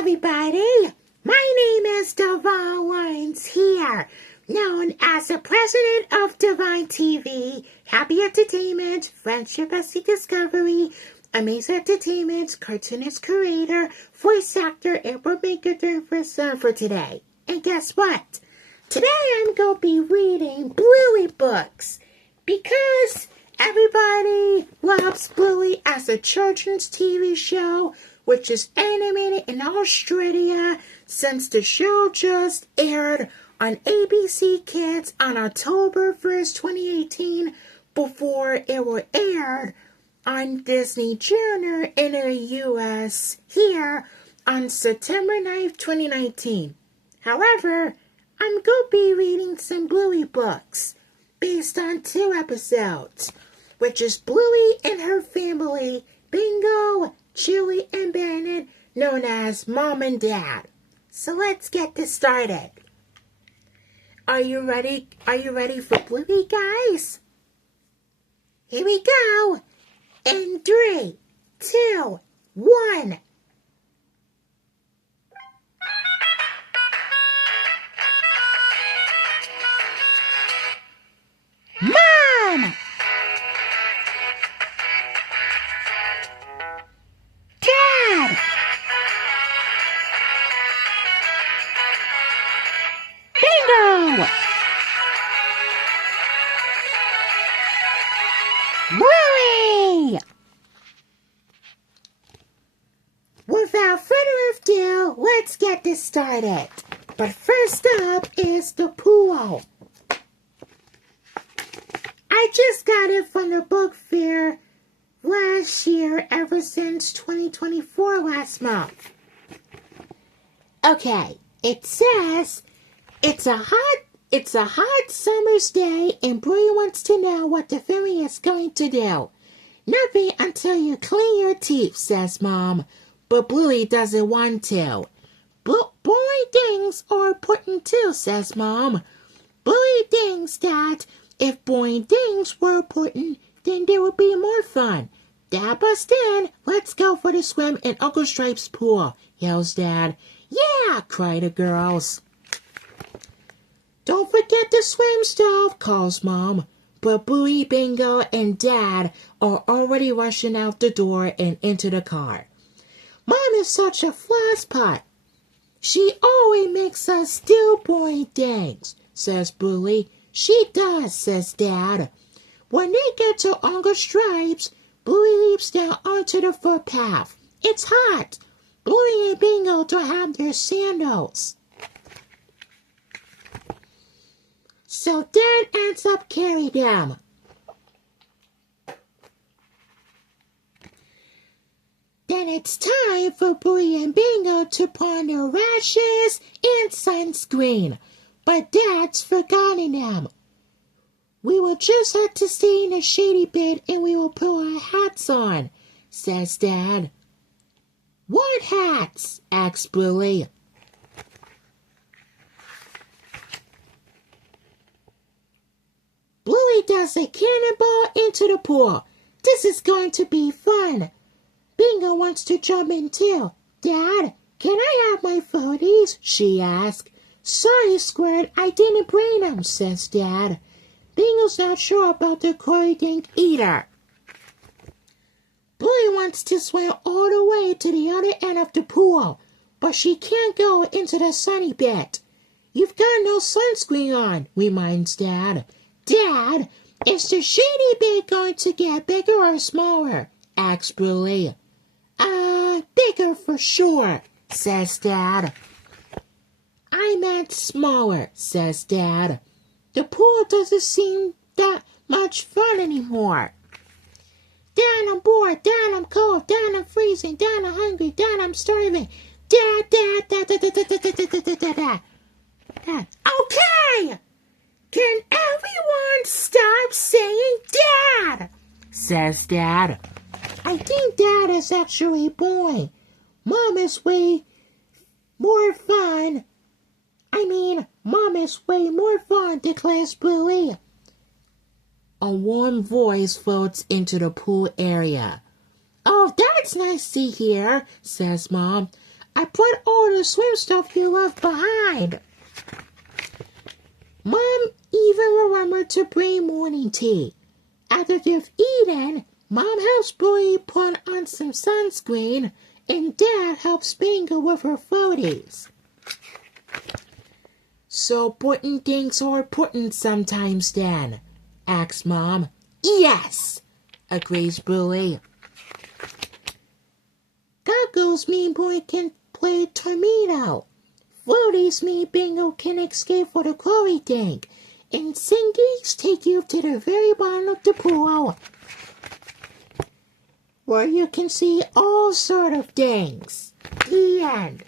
everybody. My name is Devon Lawrence here, known as the president of DEVONTV, Happy Entertainment, Friendship Bestie Discovery, Amazing Entertainment, cartoonist creator, voice actor, and maker for today. And guess what? Today I'm going to be reading Bluey books because everybody loves Bluey as a children's TV show, which is animated in Australia since the show just aired on ABC Kids on October 1st, 2018, before it was aired on Disney Junior in the US here on September 9th, 2019. However, I'm going to be reading some Bluey books based on 2 episodes, which is Bluey and her family, Bingo, Chilli, and Bandit, known as Mom and Dad. So let's get this started. Are you ready? Are you ready for Bluey, guys? Here we go. In 3, 2, 1. Mom! Dad! Bingo! Bluey! Without further ado, let's get this started. But first up is the pool. I just got it from the book fair last year, ever since 2024 last month. Okay, it says it's a hot summer's day and Bluey wants to know what the fairy is going to do. Nothing until you clean your teeth, says Mom, but Bluey doesn't want to. Boring things are important too, says Mom. Bluey thinks that if boring things were important, then there would be more fun. Dad busts in. Let's go for the swim in Uncle Stripe's pool, yells Dad. Yeah, cry the girls. Don't forget the swim stuff, calls Mom. But Bluey, Bingo, and Dad are already rushing out the door and into the car. Mom is such a flosspot. She always makes us do boring things, says Bluey. She does, says Dad. When they get to Uncle Stripes, Bluey leaps down onto the footpath. It's hot. Bluey and Bingo don't have their sandals, so Dad ends up carrying them. Then it's time for Bluey and Bingo to put on their rashes and sunscreen, but Dad's forgotten them. We will just have to stay in the shady bit and we will put our hats on, says Dad. What hats? asks Bluey. Bluey does a cannonball into the pool. This is going to be fun. Bingo wants to jump in too. Dad, can I have my floaties? She asks. Sorry, Squirt, I didn't bring them, says Dad. Bingo's not sure about the koi dink either. Bluey wants to swim all the way to the other end of the pool, but she can't go into the sunny bit. You've got no sunscreen on, reminds Dad. Dad, is the shady bit going to get bigger or smaller? asks Bluey. Bigger for sure, says Dad. I meant smaller, says Dad. The pool doesn't seem that much fun anymore. Dad, I'm bored. Dad, I'm cold. Dad, I'm freezing. Dad, I'm hungry. Dad, I'm starving. Dad. Okay! Can everyone stop saying Dad? Says Dad. I think Dad is actually boring. Mom is way more fun. Mom is way more fun, declares Bluey. A warm voice floats into the pool area. Oh, that's nice to hear, says Mom. I put all the swim stuff you left behind. Mom even remembered to bring morning tea. After they've eaten, Mom helps Bluey put on some sunscreen, and Dad helps Bingo with her floaties. So putting things are important sometimes then, asks Mom. Yes, agrees Bluey. Goggles mean Bluey can play tornado. Floaties mean Bingo can escape for the glory tank. And sinkies take you to the very bottom of the pool, where you can see all sort of things. The end.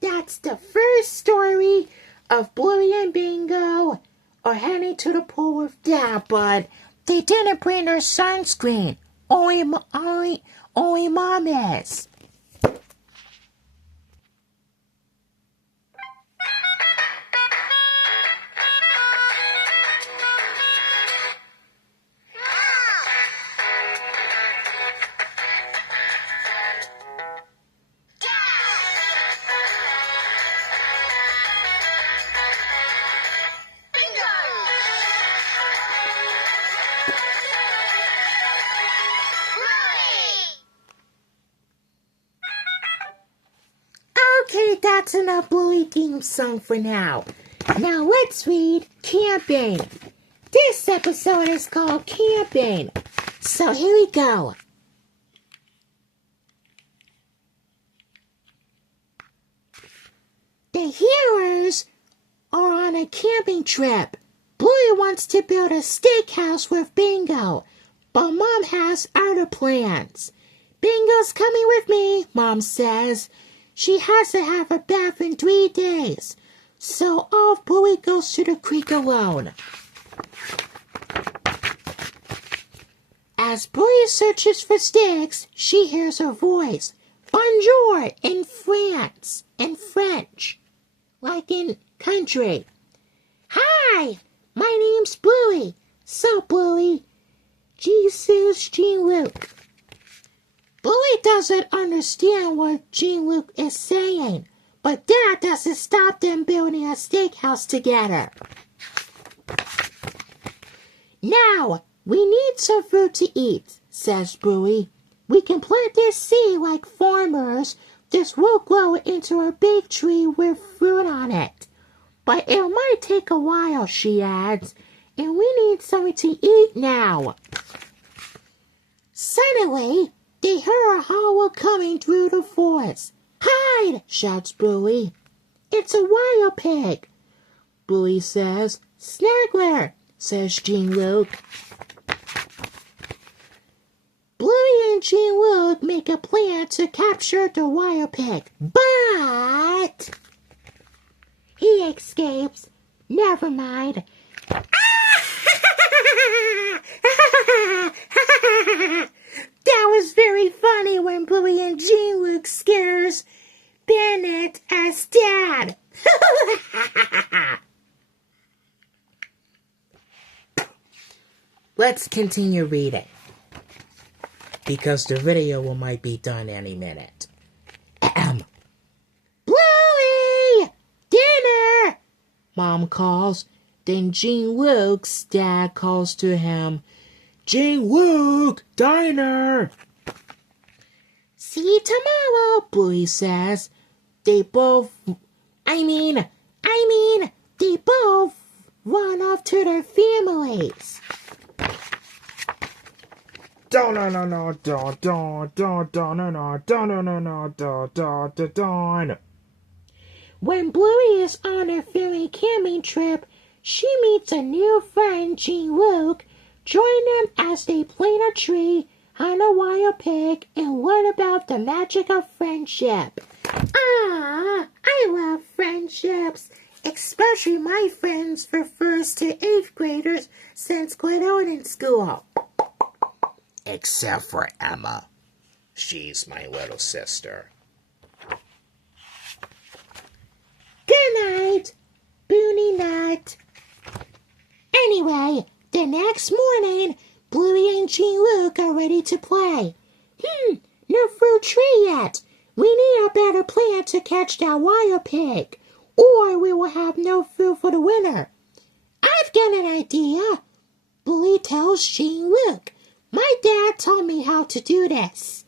That's the first story of Bluey and Bingo are heading to the pool with Dad, but they didn't bring their sunscreen. Only Mom is. Okay, that's enough Bluey theme song for now. Now let's read Camping. This episode is called Camping. So here we go. The heroes are on a camping trip. Bluey wants to build a steakhouse with Bingo, but Mom has other plans. Bingo's coming with me, Mom says. She has to have a bath in 3 days, so off Bluey goes to the creek alone. As Bluey searches for sticks, she hears a voice. Bonjour in French, like in country. Hi, my name's Bluey. So, Bluey, Jesus Jean-Luc. Bluey doesn't understand what Jean-Luc is saying, but that doesn't stop them building a steakhouse together. Now, we need some food to eat, says Bluey. We can plant this seed like farmers. This will grow into a big tree with fruit on it. But it might take a while, she adds, and we need something to eat now. Suddenly, they hear a howl coming through the forest. Hide, shouts Bluey. It's a wild pig. Bluey says. Snaggler, says Jean-Luc. Bluey and Jean-Luc make a plan to capture the wild pig. But he escapes. Never mind. That was very funny when Bluey and Jean-Luc scares Bandit as Dad. Let's continue reading, because the video might be done any minute. Bluey! Dinner! Mom calls. Then Jean-Luc's dad calls to him. Jean-Luc, diner! See you tomorrow, Bluey says. They both run off to their families. When Bluey is on her family camping trip, she meets a new friend, Jean-Luc. Join them as they plant a tree, hunt a wild pig, and learn about the magic of friendship. Ah, I love friendships, especially my friends for 1st to 8th graders since Glenolden School. Except for Emma. She's my little sister. Good night, Boony Nut. Anyway, the next morning, Bluey and Jean-Luc are ready to play. No fruit tree yet. We need a better plan to catch that wire pig, or we will have no food for the winter. I've got an idea. Bluey tells Jean-Luc. My dad told me how to do this.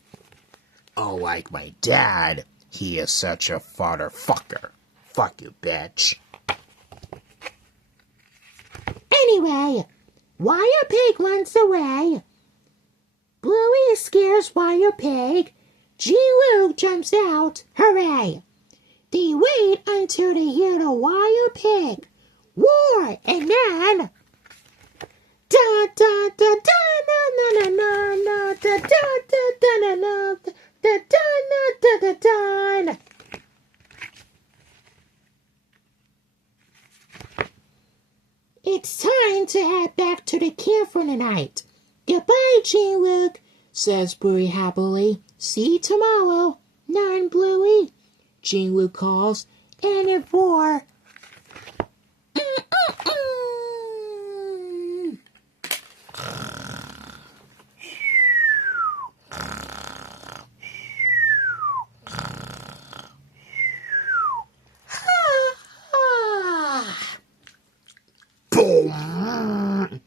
Oh, like my dad. He is such a fatherfucker. Fuck you, bitch. Anyway, Wire Pig runs away. Bluey scares Wire Pig. Jean-Luc jumps out. Hooray! They wait until they hear the Wire Pig roar, and then da da da da na na na na da da da da na na da da da da da. It's time to head back to the camp for the night. Goodbye, Jean-Luc, says Bluey happily. See you tomorrow. Nine, Bluey, Jean-Luc calls, and it roar. Boom!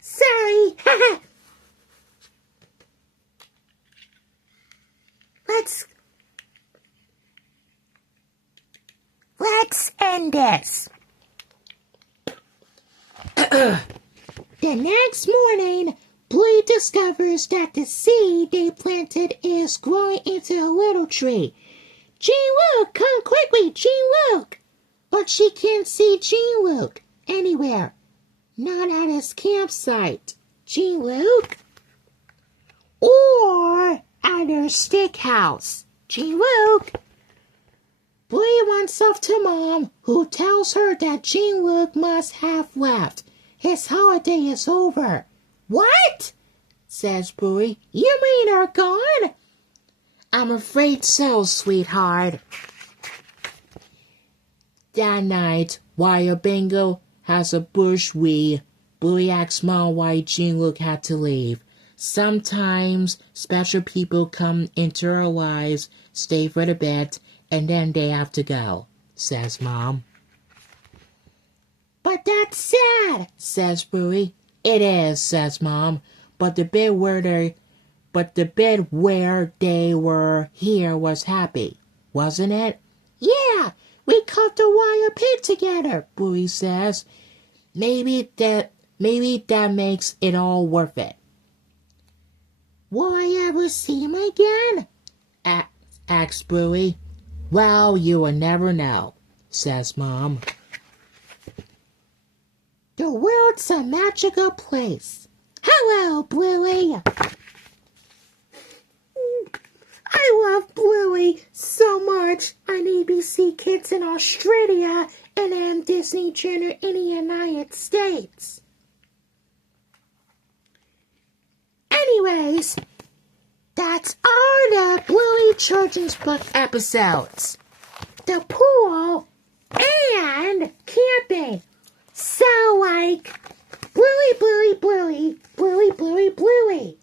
Sorry. Let's end this. The next morning, Bluey discovers that the seed they planted is growing into a little tree. Jean-Luc, come quickly, Jean-Luc! But she can't see Jean-Luc anywhere. Not at his campsite. Jean-Luc? Or at her stick house. Jean-Luc? Bluey runs off to Mom, who tells her that Jean-Luc must have left. His holiday is over. What? Says Bluey. You mean they're gone? I'm afraid so, sweetheart. That night, while Bingo has a bush wee, Bluey asks Mom why Jean-Luc had to leave. Sometimes special people come into our lives, stay for the bit, and then they have to go, says Mom. But that's sad, says Bluey. It is, says Mom, but the bit where they were here was happy, wasn't it? Yeah, we caught the wire pig together, Bluey says. Maybe that makes it all worth it. Will I ever see him again? Asks Bluey. Well, you will never know, says Mom. The world's a magical place. Hello, Bluey. I love Bluey so much on ABC Kids in Australia and on Disney Channel in the United States. Anyways, that's all the Bluey Children's Book episodes. The pool and camping. So Bluey.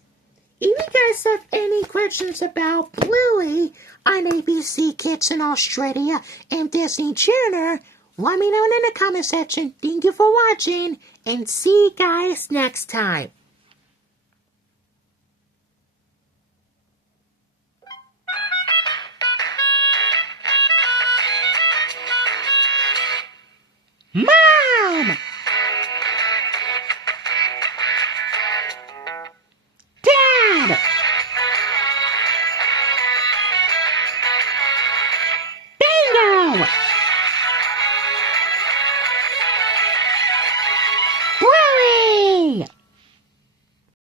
If you guys have any questions about Bluey on ABC Kids in Australia and Disney Channel, let me know in the comment section. Thank you for watching, and see you guys next time. My